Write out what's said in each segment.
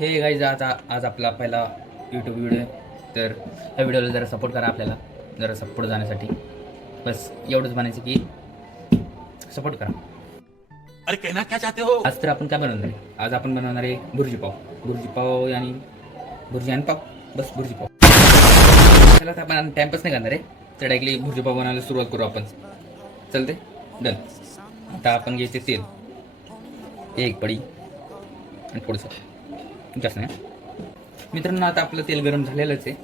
हे गाईज आज आपला पहिला यूट्यूब व्हिडिओ आहे. तर ह्या व्हिडिओला जरा सपोर्ट करा, आपल्याला जरा सपोर्ट जाण्यासाठी. बस एवढंच म्हणायचं की सपोर्ट करा. अरे कहना क्या चाहते हो? आज तर आपण काय बनवणार आहे? आज आपण बनवणार आहे भुर्जी पाव आणि भुर्जी आणि पाव. बस भुर्जी पाव. चला तर आपण टाइमपास नाही करणार आहे, तर डायरेक्टली भुर्जी पाव बनवायला सुरुवात करू आपण. चलते डन. आता आपण घ्यायचे तेल, एक पडी आणि थोडंसं जास्त नाही. मित्रांनो, आता आपलं तेल गरम झालेलंच आहे.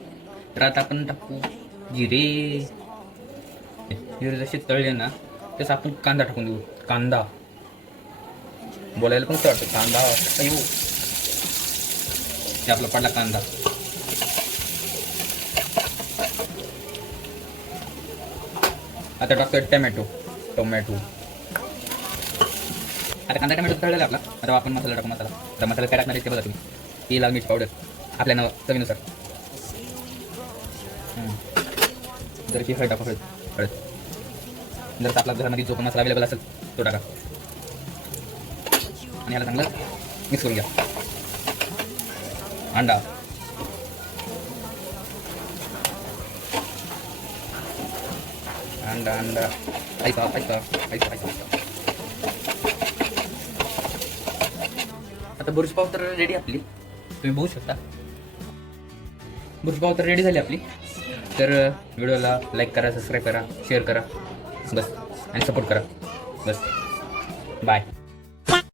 तर आता आपण टाकू जिरे. जसे तळले ना तसं आपण कांदा टाकून देऊ. कांदा बोलायला पण वाटतं, कांदा. अयो, हे आपला पडला कांदा. आता टाकतोय टमॅटो. आता कांदा टमॅटो तळलेला आपला. आता आपण मसाला टाकू. आता मसाला काय टाकणार आहे ते बघा तुम्ही. ही लाल मिर्च पावडर आपल्या चवीनुसार. जर की टाकू हळद. जर आपल्या घरामध्ये जो पण मसाला अवेलेबल असेल तो टाका आणि याला चांगलं मिक्स करून घ्या. अंडा, ऐसा. आता भुर्जी पाव तर रेडी आपली, तुम्ही बघू शकता. भुर्जी पाव तर रेडी झाली आपली. तर व्हिडिओला लाईक करा, सबस्क्राईब करा, शेअर करा, बस, आणि सपोर्ट करा. बस, बाय.